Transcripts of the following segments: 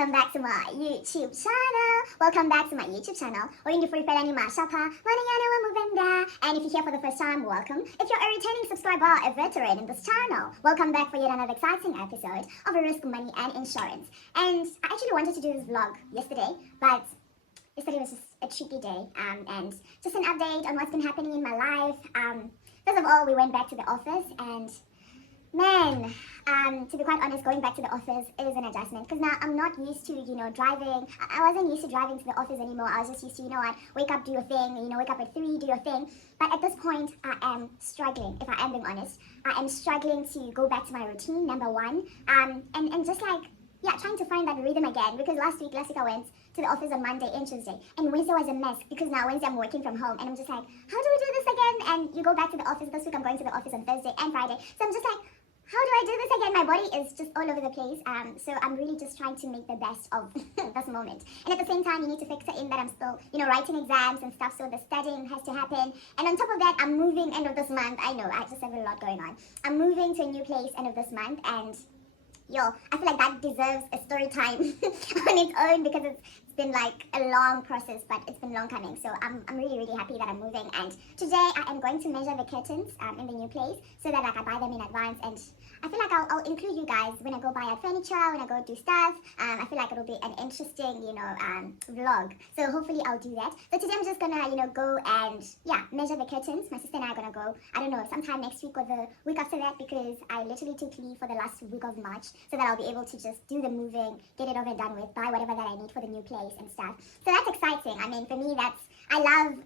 Welcome back to my YouTube channel. Welcome back to my YouTube channel. Hindi po pala ni Masha pa. Manayana wa maganda. And if you're here for the first time, welcome. If you're a returning subscriber, a veteran in this channel, welcome back for yet another exciting episode of Risk Money and Insurance. And I actually wanted to do this vlog yesterday, but yesterday was just a tricky day. And just an update on what's been happening in my life. First of all, we went back to the office and man, to be quite honest, going back to the office is an adjustment because now I'm not used to, driving. I wasn't used to driving to the office anymore. I was just used to, wake up, do your thing, wake up at 3, do your thing. But at this point, I am struggling, if I am being honest. I am struggling to go back to my routine, number one. And just like, trying to find that rhythm again because last week I went to the office on Monday and Tuesday. And Wednesday was a mess because now Wednesday I'm working from home and I'm just like, how do we do this again? And you go back to the office. This week I'm going to the office on Thursday and Friday. So I'm just like, how do I do this again? My body is just all over the place. So I'm really just trying to make the best of this moment. And at the same time, you need to factor in that I'm still, writing exams and stuff. So the studying has to happen. And on top of that, I'm moving end of this month. I know, I just have a lot going on. I'm moving to a new place end of this month. And I feel like that deserves a story time on its own because it's been like a long process, but it's been long coming. So I'm really, really happy that I'm moving. And today I am going to measure the curtains in the new place so that I buy them in advance. And I feel like I'll include you guys when I go buy furniture, when I go do stuff. I feel like it'll be an interesting, vlog. So hopefully I'll do that. So today I'm just gonna, go and measure the curtains. My sister and I are gonna go, I don't know, sometime next week or the week after that because I literally took leave for the last week of March so that I'll be able to just do the moving, get it over and done with, buy whatever that I need for the new place and stuff. So that's exciting. I mean, for me, I love,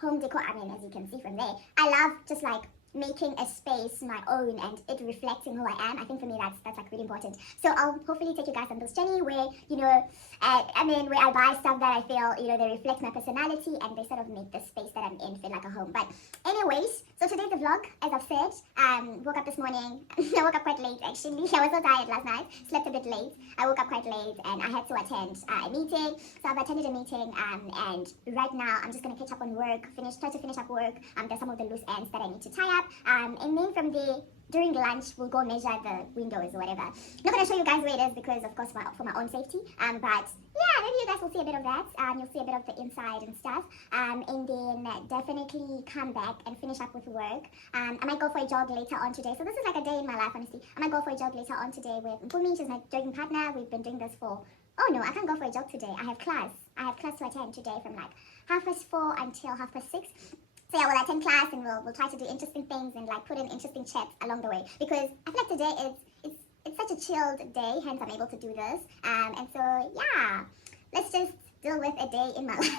home decor. I mean, as you can see from there, I love just like making a space my own and it reflecting who I am. I think for me that's like really important. So I'll hopefully take you guys on this journey where where I buy stuff that I feel they reflect my personality and they sort of make the space that I'm in feel like a home. But anyways, so today's the vlog, as I've said. Woke up this morning. I woke up quite late actually. I was so tired last night, slept a bit late. I woke up quite late and I had to attend a meeting. So I've attended a meeting and right now I'm just gonna catch up on work, try to finish up work. There's some of the loose ends that I need to tie up. And then from there, during lunch, we'll go measure the windows or whatever. Not going to show you guys where it is because, of course, for my own safety. But yeah, maybe you guys will see a bit of that. You'll see a bit of the inside and stuff. And then definitely come back and finish up with work. I might go for a jog later on today. So this is like a day in my life, honestly. I might go for a jog later on today with Bumi. She's my jogging partner. We've been doing this for... Oh no, I can't go for a jog today. I have class. I have class to attend today from like 4:30 until 6:30. So yeah, we'll attend class and we'll try to do interesting things and like put in interesting chats along the way because I feel like today it's such a chilled day, hence I'm able to do this. And so yeah, let's just deal with a day in my life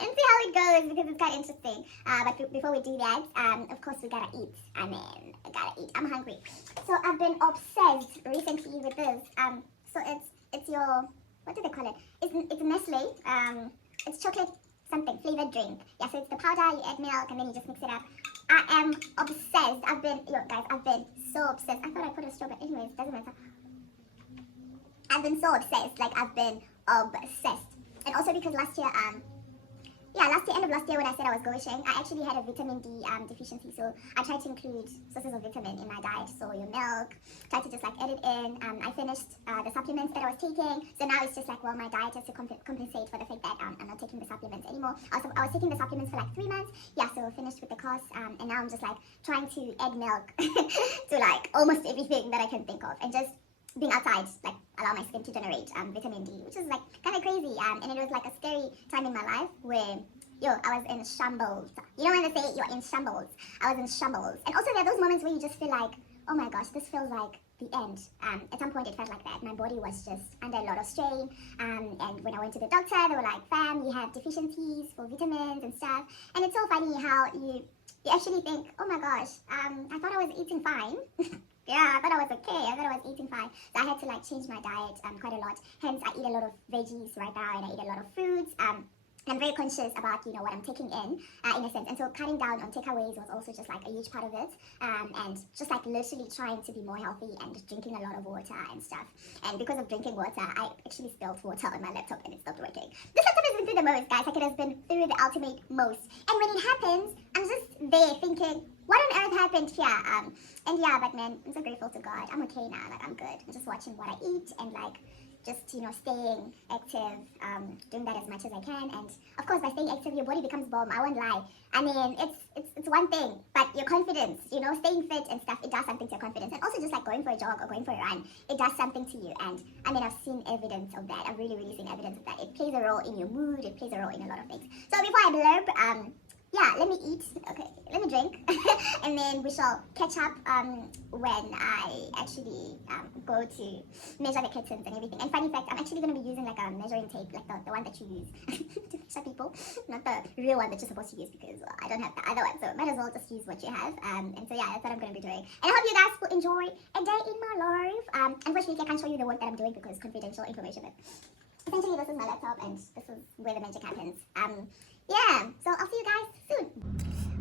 and see how it goes because it's quite interesting. But before we do that, of course we gotta eat. I gotta eat. I'm hungry. So I've been obsessed recently with this. So it's your, what do they call it? It's Nestle. It's chocolate something flavored drink. Yeah, so it's the powder, you add milk and then you just mix it up. I am obsessed. I've been so obsessed. I thought I put a straw, but anyways, doesn't matter. I've been so obsessed. Like I've been obsessed. And also because last year, end of last year when I said I was going, I actually had a vitamin D deficiency. So I tried to include sources of vitamin in my diet. So your milk, tried to just like add it in. I finished the supplements that I was taking. So now it's just like, well, my diet has to compensate for the fact that I'm not taking the supplements anymore. I was taking the supplements for like 3 months. Yeah, so finished with the course. And now I'm just like trying to add milk to like almost everything that I can think of. And just being outside, like allow my skin to generate vitamin D, which is like kind of crazy. And it was like a scary time in my life where, I was in shambles. You know when they say you're in shambles? I was in shambles. And also there are those moments where you just feel like, oh my gosh, this feels like the end. At some point it felt like that. My body was just under a lot of strain. And when I went to the doctor, they were like, fam, you have deficiencies for vitamins and stuff. And it's so funny how you actually think, oh my gosh, I thought I was eating fine. Yeah, I thought I was okay. I thought I was eating fine. So I had to like change my diet quite a lot. Hence, I eat a lot of veggies right now and I eat a lot of fruits. And I'm very conscious about, what I'm taking in a sense. And so cutting down on takeaways was also just like a huge part of it. And just like literally trying to be more healthy and drinking a lot of water and stuff. And because of drinking water, I actually spilled water on my laptop and it stopped working. This laptop has been through the most, guys. Like it has been through the ultimate most. And when it happens, I'm just there thinking, what on earth happened here? And yeah, but man, I'm so grateful to God. I'm okay now. Like I'm good. I'm just watching what I eat and like just staying active, doing that as much as I can. And of course, by staying active, your body becomes bomb. I won't lie. I mean, it's one thing, but your confidence, staying fit and stuff, it does something to your confidence. And also just like going for a jog or going for a run, it does something to you. And I mean, I've seen evidence of that. I've really, really seen evidence of that. It plays a role in your mood. It plays a role in a lot of things. So before I blurb, yeah, let me eat. Okay, let me drink, and then we shall catch up when I actually go to measure the kittens and everything. And funny fact, I'm actually going to be using like a measuring tape, like the one that you use to measure people, not the real one that you're supposed to use, because I don't have the other one. So might as well just use what you have. And so yeah, that's what I'm going to be doing. And I hope you guys will enjoy a day in my life. Unfortunately, I can't show you the work that I'm doing because confidential information. But essentially, this is my laptop, and this is where the magic happens. Yeah, so I'll see you guys soon.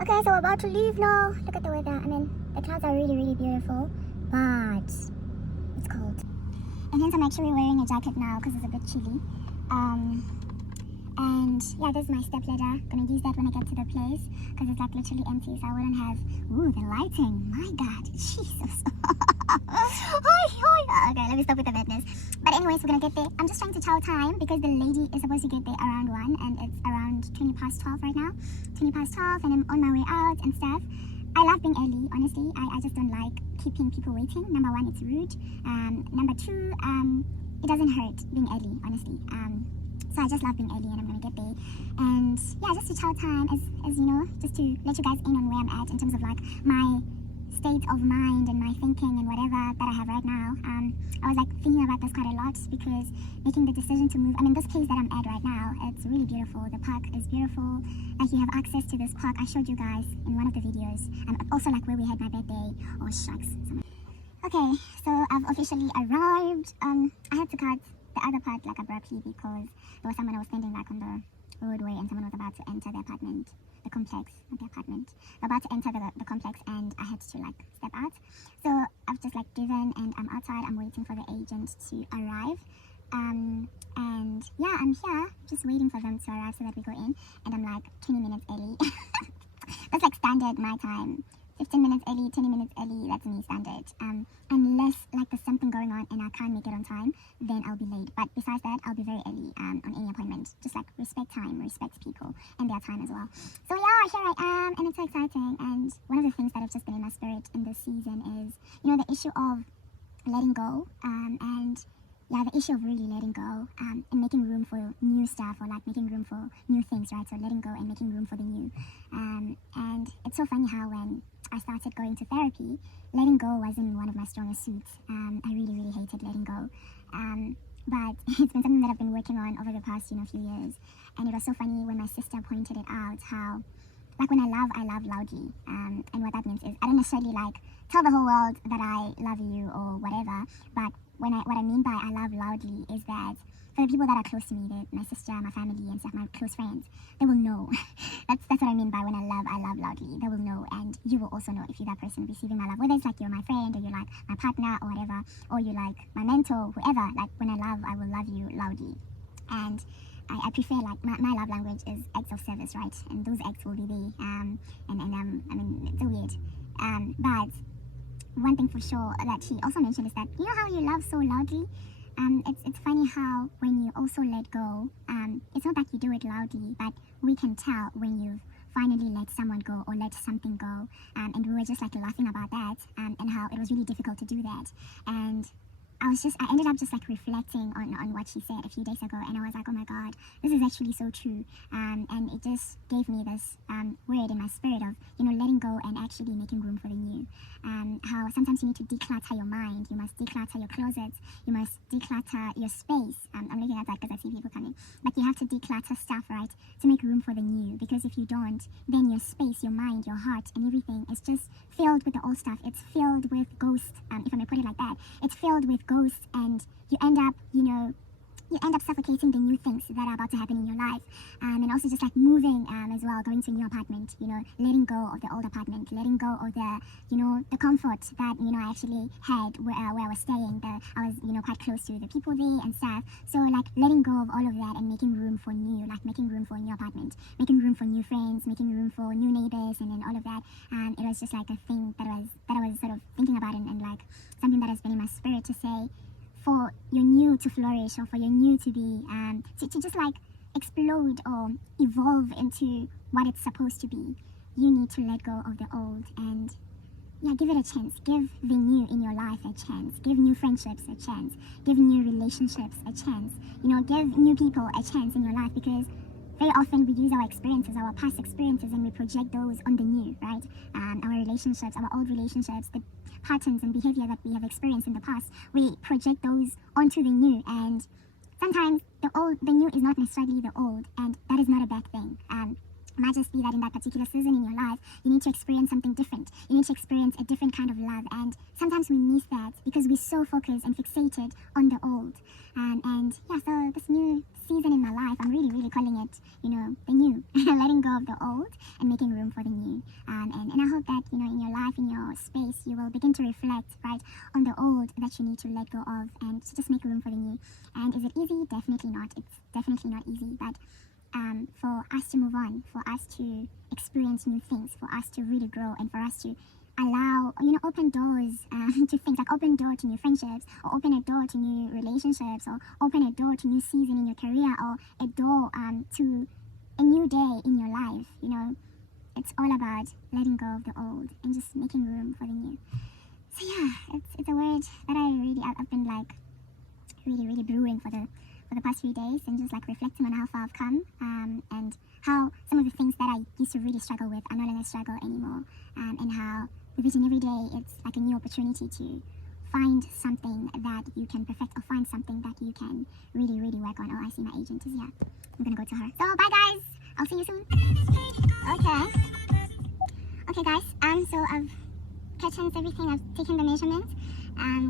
Okay, so we're about to leave now. Look at the weather. I mean, the clouds are really, really beautiful, but it's cold. And hence I'm actually wearing a jacket now because it's a bit chilly. And yeah, this is my step ladder. Gonna use that when I get to the place because it's like literally empty, so I wouldn't have. Ooh, the lighting! My God, Jesus! Okay, let me stop with the madness. But anyways, we're gonna get there. I'm just trying to tell time because the lady is supposed to get there around 1, and it's around 20 past 12 right now. 20 past 12, and I'm on my way out and stuff. I love being early, honestly. I just don't like keeping people waiting. Number 1, it's rude. Number 2, it doesn't hurt being early, honestly. So I just love being early, and I'm gonna get there. And yeah, just to tell time, as you know, just to let you guys in on where I'm at in terms of like my state of mind and my thinking and whatever that I have right now. I was like thinking about this quite a lot because making the decision to move. I mean, this place that I'm at right now, it's really beautiful. The park is beautiful. Like you have access to this park. I showed you guys in one of the videos. And also like where we had my birthday. Oh shucks. Okay, so I've officially arrived. I had to cut the other part like abruptly because there was someone I was standing like on the roadway and someone was about to enter the apartment, the complex, not the apartment, about to enter the complex, and I had to like step out. So I've just like driven and I'm outside. I'm waiting for the agent to arrive. And yeah, I'm here just waiting for them to arrive so that we go in, and I'm like 20 minutes early. That's like standard my time. 15 minutes early, 20 minutes early, that's me standard. Unless like there's something going on and I can't make it on time, then I'll be late. But besides that, I'll be very early on any appointment. Just like respect time, respect people and their time as well. So yeah, here I am, and it's so exciting. And one of the things that have just been in my spirit in this season is, the issue of letting go, and yeah, the issue of really letting go and making room for new stuff, or like making room for new things, right? So letting go and making room for the new. And it's so funny how when I started going to therapy, letting go wasn't one of my strongest suits. I really, really hated letting go. But it's been something that I've been working on over the past, few years. And it was so funny when my sister pointed it out, how like when I love loudly. And what that means is I don't necessarily like tell the whole world that I love you or whatever, but what I mean by I love loudly is that for the people that are close to me, my sister, my family and stuff, my close friends, they will know. That's what I mean by when I love loudly. They will know, and you will also know if you're that person receiving my love, whether it's like you're my friend or you're like my partner or whatever, or you're like my mentor, whoever. Like when I love, I will love you loudly. And I prefer, like, my love language is acts of service, right? And those acts will be there. I mean, it's so weird. But one thing for sure that she also mentioned is that, how you love so loudly? It's funny how when you also let go, it's not that you do it loudly, but we can tell when you've finally let someone go or let something go. And we were just like laughing about that, and how it was really difficult to do that. And I ended up just like reflecting on what she said a few days ago, and I was like, oh my God, this is actually so true. And it just gave me this word in my spirit of, letting go and actually making room for the new. How sometimes you need to declutter your mind, you must declutter your closets, you must declutter your space. I'm looking at that because I see people coming. But you have to declutter stuff, right, to make room for the new. Because if you don't, then your space, your mind, your heart and everything is just filled with the old stuff. It's filled with ghosts, if I may put it like that. It's filled with ghosts, and you end up, suffocating the new things that are about to happen in your life. And also just like moving as well, going to a new apartment, letting go of the old apartment, letting go of the, the comfort that, I actually had where I was staying. I was, quite close to the people there and stuff. So like letting go of all of that and making room for new, like making room for a new apartment, making room for new friends, making room for new neighbors, and then all of that. It was just like a thing that I was sort of thinking about, and like something that has been in my spirit to say, for your new to flourish, or for your new to be, to just like explode or evolve into what it's supposed to be, you need to let go of the old and give it a chance. Give the new in your life a chance. Give new friendships a chance. Give new relationships a chance. Give new people a chance in your life, because very often we use our experiences, our past experiences, and we project those on the new, right? Our relationships, our old relationships, the patterns and behavior that we have experienced in the past, we project those onto the new, and sometimes the new is not necessarily the old, and that is not a bad thing. It might just be that in that particular season in your life, you need to experience something different. You need to experience a different kind of love, and sometimes we miss that because we're so focused and fixated on the old. So this new season in my life, I'm really, really calling it, the new. Letting go of the old and making room for the new. And I hope that, in your life, in your space, you will begin to reflect, right, on the old that you need to let go of and to just make room for the new. And is it easy? Definitely not. It's definitely not easy, but for us to move on, for us to experience new things, for us to really grow, and for us to allow, open doors to things, like open door to new friendships, or open a door to new relationships, or open a door to new season in your career, or a door to a new day in your life. It's all about letting go of the old and just making room for the new. So yeah, it's a word that I've been like really brewing for the past few days, and just like reflecting on how far I've come, and how some of the things that I used to really struggle with are no longer struggle anymore, and how with each and every day it's like a new opportunity to find something that you can perfect, or find something that you can really work on. Oh, I see my agent is here. I'm gonna go to her. So bye guys, I'll see you soon. Okay guys, so I've catched everything, I've taken the measurements.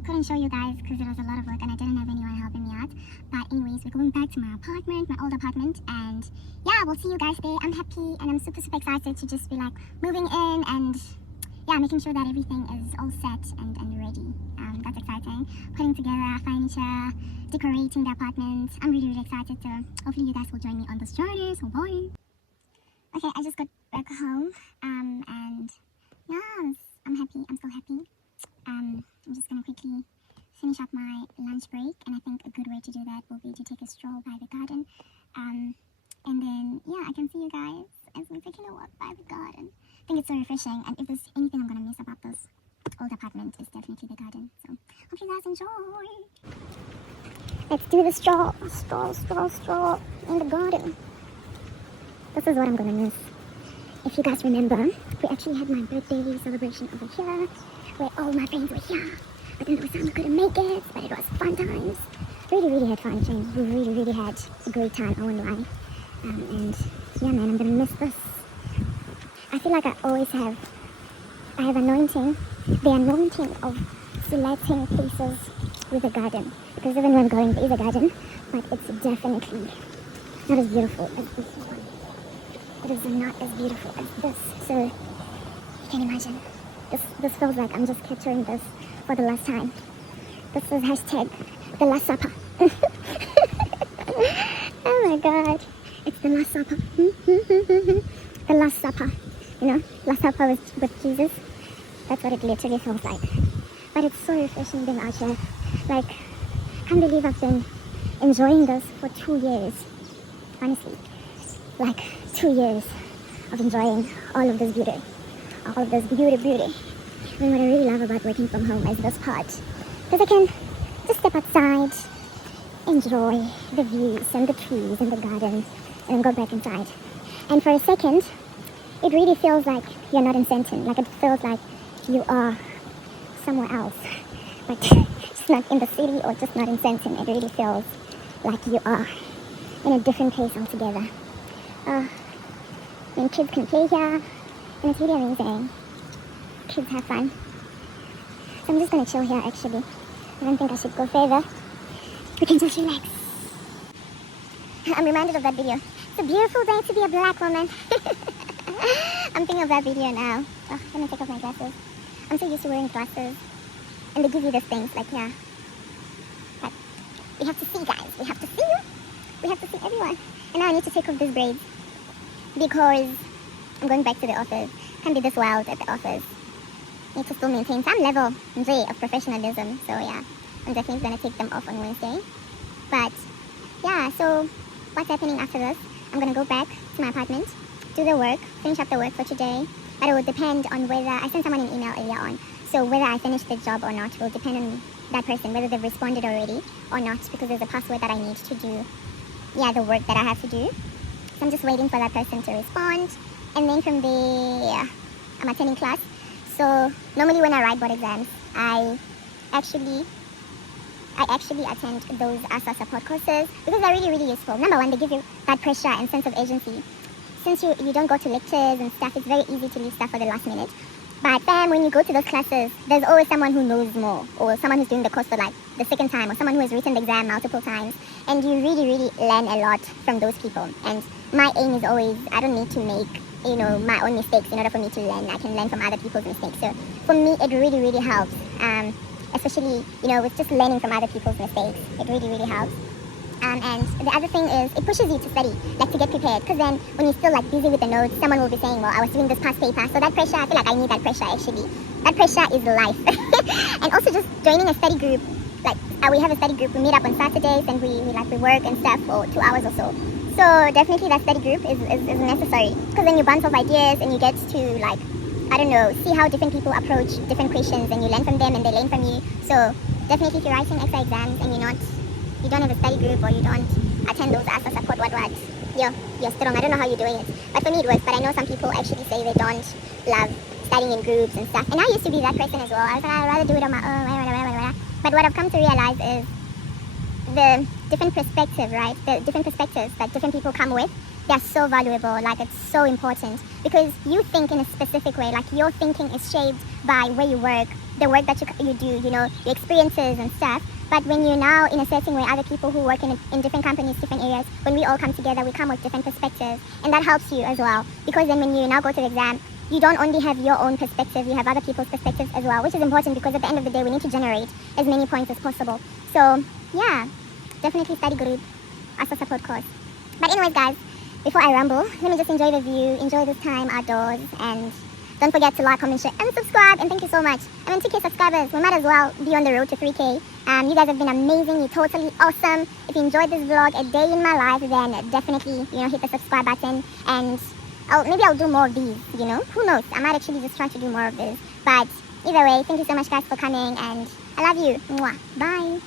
Couldn't show you guys because it was a lot of work and I didn't have anyone helping me out. But anyways, we're going back to my apartment, my old apartment, and yeah, we'll see you guys there. I'm happy and I'm super excited to just be like moving in, and yeah, making sure that everything is all set and ready. That's exciting. Putting together our furniture, decorating the apartment. I'm really excited to, hopefully you guys will join me on this journey. So bye. Okay, I just got back home, and yeah, I'm happy. I'm so happy. I'm just gonna quickly finish up my lunch break, and I think a good way to do that will be to take a stroll by the garden, and then yeah, I can see you guys as we're taking a walk by the garden. I think it's so refreshing, and if there's anything I'm gonna miss about this old apartment, it's definitely the garden. So hope you guys enjoy. Let's do the stroll in the garden. This is what I'm gonna miss. If you guys remember, we actually had my birthday celebration over here, where all my friends were here, but then there was some who couldn't make it, but it was fun times. Really had fun, and we really had a great time, I won't lie. And yeah man, I'm gonna miss this. I feel like I have anointing, the anointing of selecting places with a garden, because even when I'm going, there is a garden, but it's definitely not as beautiful as this one. It is not as beautiful as this, so you can imagine. This feels like I'm just capturing this for the last time. This is hashtag the last supper. Oh my god, it's the last supper. The last supper, last supper with Jesus. That's what it literally feels like. But it's so refreshing being out here. Like, can't believe I've been enjoying this for 2 years. Honestly, like 2 years of enjoying all of this beauty. All of this beauty. And what I really love about working from home is this part, because I can just step outside, enjoy the views and the trees and the garden, and then go back inside. And for a second, it really feels like you're not in Senton. Like, it feels like you are somewhere else, but just not in the city, or just not in Senton. It really feels like you are in a different place altogether. When kids can play here, and it's really amazing. Kids have fun. So I'm just gonna chill here actually. I don't think I should go further. We can just relax. I'm reminded of that video. It's a beautiful day to be a black woman. I'm thinking of that video now. Oh, let me take off my glasses. I'm so used to wearing glasses. And they give you these things like, yeah. But we have to see, guys. We have to see you. We have to see everyone. And now I need to take off these braids, because I'm going back to the office. Can't be this wild at the office. Need to still maintain some level of professionalism. So yeah, I'm definitely gonna take them off on Wednesday. But yeah, so what's happening after this? I'm gonna go back to my apartment, do the work, finish up the work for today. But it will depend on whether I sent someone an email earlier on. So whether I finish the job or not will depend on that person, whether they've responded already or not, because there's a password that I need to do, the work that I have to do. So I'm just waiting for that person to respond. And then from there, I'm attending class. So normally when I write board exams, I actually attend those ASA support courses because they're really, really useful. Number one, they give you that pressure and sense of agency. Since you don't go to lectures and stuff, it's very easy to leave stuff for the last minute. But then when you go to those classes, there's always someone who knows more, or someone who's doing the course for like the second time, or someone who has written the exam multiple times. And you really, really learn a lot from those people. And my aim is always, I don't need to make, my own mistakes in order for me to learn. I can learn from other people's mistakes. So for me, it really, really helps. Especially, with just learning from other people's mistakes. It really, really helps. And the other thing is, it pushes you to study, like to get prepared. Because then, when you're still like busy with the notes, someone will be saying, well, I was doing this past paper. So that pressure, I feel like I need that pressure actually. That pressure is life. And also just joining a study group. Like, we have a study group, we meet up on Saturdays and we work and stuff for 2 hours or so. So definitely that study group is necessary. Because then you bounce off ideas and you get to like, see how different people approach different questions, and you learn from them and they learn from you. So definitely if you're writing extra exams and you don't have a study group, or you don't attend those ASA support you're strong. I don't know how you're doing it, but for me it works. But I know some people actually say they don't love studying in groups and stuff, and I used to be that person as well. I was like, I'd rather do it on my own, but what I've come to realize is the different perspective, right? The different perspectives that different people come with, they're so valuable. Like, it's so important because you think in a specific way. Like, your thinking is shaped by where you work, the work that you do, your experiences and stuff. But when you're now in a certain way, other people who work in different companies, different areas, when we all come together, we come with different perspectives, and that helps you as well. Because then when you now go to the exam, you don't only have your own perspective, you have other people's perspectives as well, which is important because at the end of the day, we need to generate as many points as possible. So yeah, definitely study group as a support course. But anyways, guys, before I ramble, let me just enjoy the view, enjoy this time outdoors, and don't forget to like, comment, share, and subscribe. And thank you so much. 2K subscribers. We might as well be on the road to 3K. You guys have been amazing. You're totally awesome. If you enjoyed this vlog, a day in my life, then definitely, hit the subscribe button. And maybe I'll do more of these, Who knows? I might actually just try to do more of this. But either way, thank you so much, guys, for coming. And I love you. Mwah. Bye.